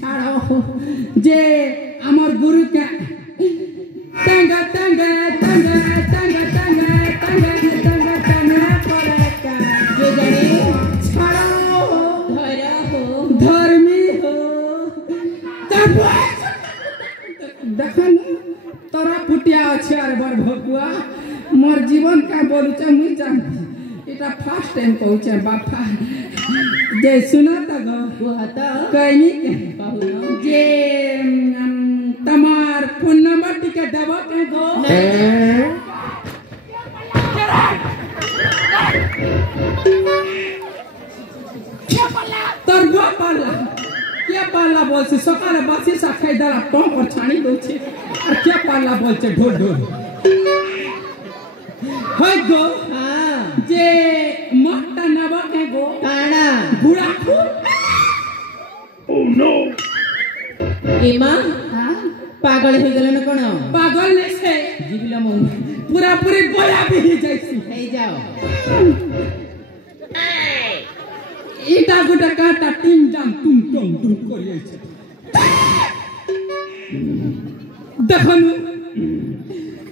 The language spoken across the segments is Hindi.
ছাড়ো যে আমার গুরুকে টাঙ্গা টাঙ্গা টাঙ্গা টাঙ্গা টাঙ্গা টাঙ্গা টাঙ্গা টাঙ্গা করে যে জানি ছাড়ো ধরা হো ধর্মী হো দেখুন তোরা ফুটিয়া আছে আর বার ভগুয়া मोर जीवन का बोलुचा मुई जान एटा फर्स्ट टाइम कहूचे बापा जे सुना त गो हता कहनी के कहू जे तमार फोन नंबर टिके देबो के गो तोर गो पाला क्या पाला बोलছে সকালে বাসি সা খাই দাঁড়া টং और ছানি দউছে আর क्या पाला बोलছে ढोल ढोल है गो हां जे मोटा नबा के गो काना बुढ़ा खून ओ नो एमा हां पागल हो गेल न कोन पागल ने से जीविला मन पूरा पूरी गोया भी जैसी हे जाओ इटा गुटा काटा टीम जाम तुम करिए छै देखनु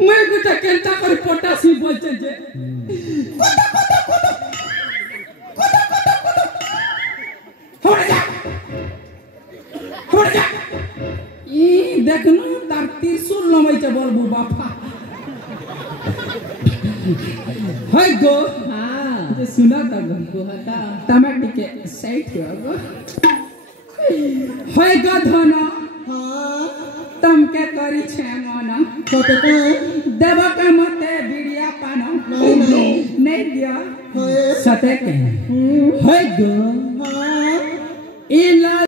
मैं गुटा केंटा कर पोटासी बोलचे जे हो जा ई देखनु तार त्रिशूल लमई छे बोलबो बापा हाय गो हां जे सुना त गो हता टमाटर के साइड हो हाय गो धन हां तम के करी छे मन कते को देव के मते बिड़िया पानो नहीं दिया सते के होय गो हां ई